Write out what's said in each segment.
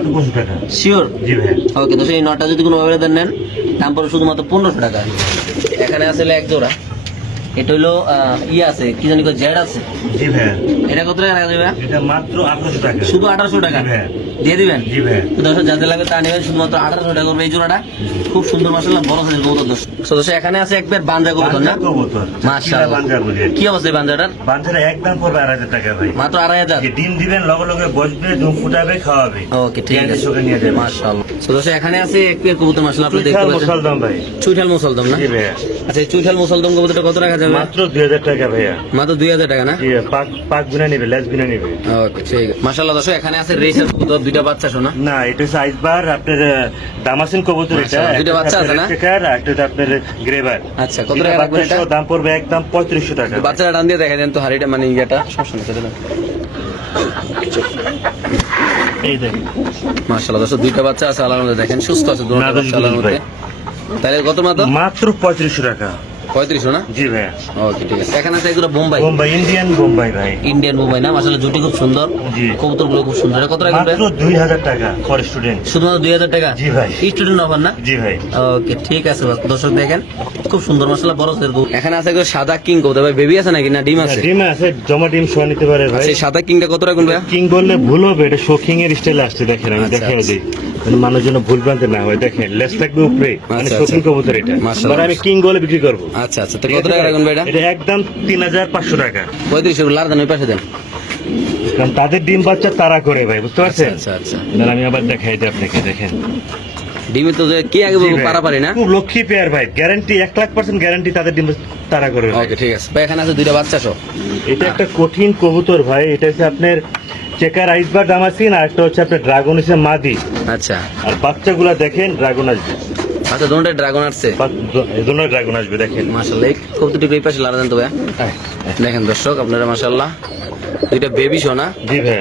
মাত্র 25 টাকা। শিওর? জি ভাই। ওকে, তো সেই নটা যদি কোনো আবেদন নেন দাম পড়বে শুধুমাত্র 1500 টাকা। এখানে আছে এক জোড়া, এটা হলো আছে কি জানি জেড আছে। জি ভাই। এটা কত টাকা রাখা যাবে? এটা মাত্র 1800 টাকা। শুধু 1800 টাকা জি ভাই। দিয়ে দিবেন? জি ভাই। তো দর্শক যাদের লাগবে তা নেবেন, শুধুমাত্র 1800 টাকা করবে এই জোড়াটা। খুব সুন্দর মাশাআল্লাহ বড় সাইজের কবুতর। দর্শক এখানে আছে এক পেয়ার বাঞ্জা কবুতর না? কবুতর মাশাআল্লাহ। বাঞ্জা বলে। কি অবস্থা এই বাঞ্জাটার? বাঞ্জাটা একদম পড়বে 2000 টাকা ভাই। মাত্র 2000? ডিম দিবেন, লগে লগে বসবে, ডিম ফুটাবে, খাওয়াবে। ওকে ঠিক আছে, সঙ্গে নিয়ে যাবে। মাশাআল্লাহ। তো দর্শক এখানে আছে এক পেয়ার কবুতর মাশাআল্লাহ আপনি দেখতে পাচ্ছেন। মুসলদম ভাই। চুইঠাল মুসলদম না? জি ভাই। আচ্ছা, এই চুইঠাল মুসলদম কবুতরটা কত টাকা যাবে? মাত্র 2000 টাকা ভাইয়া। মাত্র 2000 টাকা না? জি, পাক গুনা নেবে, লেজ গুনা নেবে। ওকে ঠিক আছে মাশাআল্লাহ। দর্শক এখানে আছে রেসার কবুতর, দুইটা বাচ্চা শোনা। না, এটা হচ্ছে আইসবার, আপনার দামাসিন কবুতর। এটা মাশাআল্লাহ, দুইটা বাচ্চা আছে না? চেকার আর একটা আপনার গ্রেভার। আচ্ছা, কত টাকা রাখবেন এটা? দাম পড়বে একদম 3500 টাকা। বাচ্চাটা টান দিয়ে দেখা দেন তো, হাড়িটা মানে ইয়েটা সমস্যা নেই সেটা। এই দেখেন মাশাআল্লাহ দর্শক দুইটা বাচ্চা আছে আল্লাহর মধ্যে, দেখেন সুস্থ আছে দুটো বাচ্চা আল্লাহর মধ্যে। তাহলে কত মাত্র? মাত্র 3500 টাকা। 3500 না? জি ভাই। ওকে ঠিক আছে। এখানে আছে এগুলো বোম্বাই। বোম্বাই, ইন্ডিয়ান বোম্বাই ভাই। ইন্ডিয়ান বোম্বাই না? মাশাআল্লাহ জুটি খুব সুন্দর, জি। কবুতরগুলো খুব সুন্দর। কত টাকা মাত্র 2000 টাকা ফর স্টুডেন্ট। শুধুমাত্র 2000 টাকা? জি ভাই। স্টুডেন্ট অফার না? জি ভাই। ওকে ঠিক আছে দর্শক দেখেন খুব সুন্দর মাশাআল্লাহ বড় সাইজের কবুতর। এখানে আছে এগুলো সাদা কিং কবুতর ভাই, বেবি আছে নাকি না ডিম আছে? ডিম আছে, জমা ডিম শোয়া নিতে পারে ভাই। সেই সাদা কিংটা কত টাকা ভাই? কিং বললে ভুল হবে, এটা শোকিং এর স্টাইলে আসছে। দেখেন আমি দেখাই দিই, মানুষ যেন ভুল ভ্রান্তি না হয়। দেখেন লেস থাকবে উপরে, মানে শোকিং কবুতর এটা। মাশাআল্লাহ। মানে আমি কিং বলে বিক্রি করব। আচ্ছা আচ্ছা, তো কত টাকা রাখবেন ভাই এটা? এটা একদম 3500 টাকা। 3500 লার দেন, ওই পাশে দেন। কারণ তাদের ডিম বাচ্চা তারা করে ভাই, বুঝতে পারছেন? আচ্ছা আচ্ছা। দাঁড়ান, আমি আবার দেখাই দিই আপনাকে। দেখেন ডিমে তো কি আগে বলবো, পারাপারি না? খুব লক্ষ্মী পেয়ার ভাই, গ্যারান্টি 1,00,000% গ্যারান্টি তাদের ডিম তারা করে ভাই। ওকে ঠিক আছে ভাই। এখানে আছে দুইটা বাচ্চা সহ। এটা একটা কঠিন কবুতর ভাই। এটা হচ্ছে আপনার চেকার আইসবার দামাসিন, আর একটা হচ্ছে আপনার ড্রাগন হচ্ছে মাদি। আচ্ছা আর বাচ্চাগুলা দেখেন ড্রাগন আসবে। আচ্ছা, দুটোটা ড্রাগন আসছে। দুটো ড্রাগন আসবে দেখেন। মাশাআল্লাহ, এই কবুতরটি এই পাশে লার দেন তো ভাই। দেখেন দর্শক আপনারা মাশাআল্লাহ দুইটা বেবি সোনা। জি ভাই।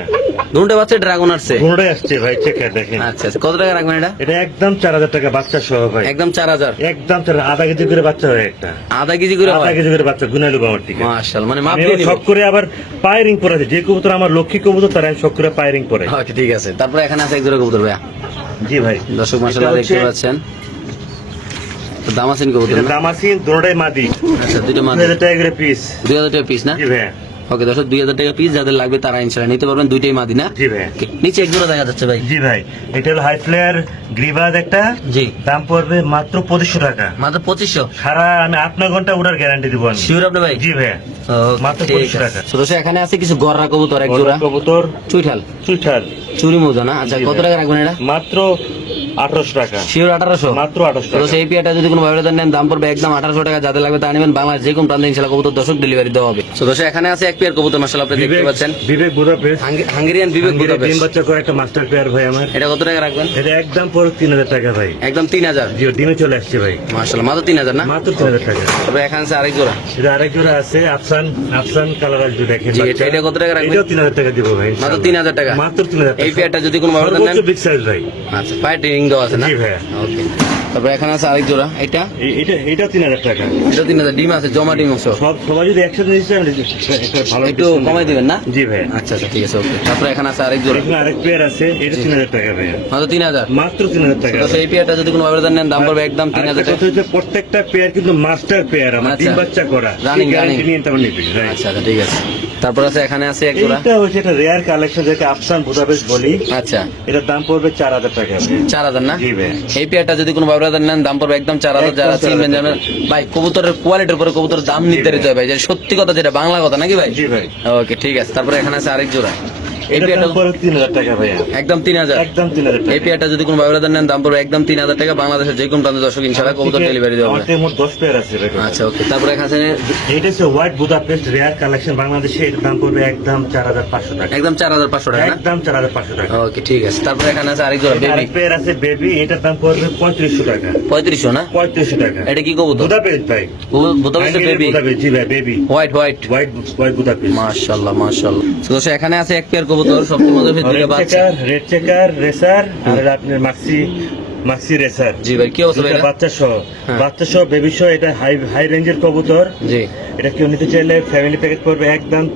দুটো বাচ্চা ড্রাগন আসছে। দুটোই আসছে ভাই, চেকার দেখেন। আচ্ছা আচ্ছা, কত টাকা রাখবেন এটা? এটা একদম 4000 টাকা বাচ্চা সহ ভাই। একদম 4000? একদম 4000। আধা কেজি করে বাচ্চা হয় একটা। আধা কেজি করে আধা হয়? কেজি করে বাচ্চা গুনালু আমার থেকে। মাশাআল্লাহ, মানে মাপ আমি দিয়ে নিব। সব করে আবার পায়রিং পরাছে। যে কবুতর আমার লক্ষ্মী কবুতর তারা আমি সব করে পায়রিং পরাই। ওকে ঠিক আছে। তারপরে এখানে আছে এক জোড়া কবুতর ভাই। জি ভাই। দর্শক মাশাআল্লাহ এটা দেখতে হচ্ছে- পাচ্ছেন তো দামাসিন কবুতর এটা না? দামাসিন, দুটোই মাদি। আচ্ছা, দুটো মাদি। 2000 টাকা করে পিস। 2000 টাকা পিস না? জি ভাই। ওকে দর্শক 2000 টাকা পিস, যাদের লাগবে তারা ইনশাআল্লাহ নিতে পারবেন। দুইটাই মাদি না? জি ভাই। Okay, নিচে এক জোড়া দেখা যাচ্ছে ভাই। জি ভাই। এটা হলো হাই ফ্লেয়ার গ্রিবাজ একটা। জি। দাম পড়বে মাত্র 2500 টাকা। মাত্র 2500? সারা আমি 8-9 ঘন্টা উড়ার গ্যারান্টি দিব আমি। শিওর আপনি ভাই? জি ভাই। Okay, মাত্র ঠিক 2500 আছে। টাকা। So, দর্শক এখানে আছে কিছু গররা কবুতর এক জোড়া। কবুতর চুইঠাল চুইঠাল চুরি মজা না? আচ্ছা, জি কত ভাই। টাকা রাখবেন এটা? মাত্র 1800 টাকা। শিওর 1800? মাত্র 1800 টাকা। তো সেই পিয়াটা যদি কোনো ভাইরাদার নেন দাম পড়বে একদম 1800 টাকা। যাদের লাগবে তা নেবেন। বাংলাদেশ যে কোনো প্রান্তে ইনশাআল্লাহ কবুতর দর্শক ডেলিভারি দেওয়া হবে। তো দর্শক এখানে আছে এক পেয়ার কবুতর মাশাআল্লাহ আপনি দেখতে পাচ্ছেন। বিবেক বুদাপেস্ট। হাঙ্গেরিয়ান বিবেক ডিম বুদাপেস্ট। বাচ্চা করে একটা মাস্টার পেয়ার ভাই আমার। এটা কত টাকা রাখবেন? এটা একদম পড়বে 3000 টাকা ভাই। একদম 3000? জি, ডিমে চলে আসছে ভাই। মাশাআল্লাহ, মাত্র 3000 না? মাত্র 3000 টাকা। তবে এখানে আছে আরেক জোড়া। এটা আরেক জোড়া আছে, আফসান কালার আসবে দেখেন। জি, বাচ্চা। এটা কত টাকা রাখবেন? এটাও 3000 টাকা দিব ভাই। মাত্র 3000 টাকা? মাত্র 3000 টাকা। এই পেয়ারটা যদি কোনো ভাইরাদার নেন? সর্বোচ্চ বিগ সাইজ ভাই। আচ্ছা, পায়ে ট্রেনিং দেওয়া আছে না? জি ভাই। ওকে। তারপরে এখানে আছে আরেক জোড়া। এটা এটা 3000 টাকা। এটা 3000? ডিম আছে, জমা ডিম আছে? সবাই যদি একসাথে নিচ্ছে আমি একটা ভালো একটু discount কমাই দেব। দিবেন না? জি ভাই। আচ্ছা আচ্ছা ঠিক আছে ওকে। তারপরে এখানে আছে আরেক জোড়া। এখানে আরেক পেয়ার আছে, এটা 3000 টাকা ভাই। মাত্র 3000? মাত্র 3000 টাকা। তো সেই পেয়ারটা যদি কোনো ভাইরাদার নেন দাম পড়বে একদম 3000 আরেকটা টাকা। কথা হচ্ছে, প্রত্যেকটা পেয়ার কিন্তু মাস্টার পেয়ার আমার, আচ্ছা। ডিম বাচ্চা করা। Running, guarantee running। নিয়ে তেমন নিবি। আচ্ছা আচ্ছা ঠিক আছে। তারপর আছে এখানে আছে এক জোড়া। এটা হচ্ছে একটা রেয়ার কালেকশন, যেটা আফসান বুদাপেস্ট বলি। আচ্ছা, এটার দাম পড়বে 4000 টাকা ভাই। 4000 না? জি ভাই। এই পেয়ারটা যদি কোনো ভাইরাদার নেন দাম পড়বে একদম 4000। যারা একদম চিনবেন 4000 জানেন ভাই, কবুতরের কোয়ালিটির উপরে কবুতরের দাম নির্ধারিত হয় ভাই, যে সত্যি কথা যেটা বাংলা কথা নাকি ভাই? জি ভাই। ওকে ঠিক আছে। তারপরে এখানে আছে আরেক জোড়া। এই এটার পেয়ারটা দাম পড়বে 3000 টাকা ভাই। একদম 3000? একদম 3000 টাকা। এই পেয়ারটা যদি কোনো ভাইরাদার নেন দাম পড়বে একদম 3000 টাকা। বাংলাদেশের যে কোনো প্রান্তে দর্শক ইনশাআল্লাহ কবুতর ডেলিভারি দেওয়া আমার হবে। থেকে মোট 10 পেয়ার আছে ভাই। আচ্ছা ওকে। তারপরে এখানে আছে এটা হচ্ছে হোয়াইট বুদাপেস্ট রেয়ার কালেকশন বাংলাদেশে। এটার দাম পড়বে একদম 4500 টাকা। একদম 4500 টাকা না? একদম 4500 টাকা। ওকে ঠিক আছে। তারপরে এখানে আছে আরেক জোড়া বেবি। আরেক পেয়ার আছে বেবি, এটার দাম পড়বে 3500 টাকা। 3500 না? 3500 টাকা। এটা কি কবুতর? বুদাপেস্ট ভাই। বুদাপেস্টের বেবি? বুদাপেস্ট, জি ভাই, baby. White white white Budapest. মাশাআল্লাহ মাশাআল্লাহ। তো দর্শক এখানে আছে এক পেয়ার কবুতর, সবচেয়ে মজার দুইটা বাচ্চা। রেড চেকার রেসার আর আপনার মাক্সি রেসার। জি ভাই, কি অবস্থা ভাই এটা? বাচ্চা সহ, হ্যাঁ। বাচ্চা সহ বেবি সহ। এটা হাই রেঞ্জের কবুতর। জি। এটা কেউ নিতে চাইলে ফ্যামিলি প্যাকেজ পড়বে একদম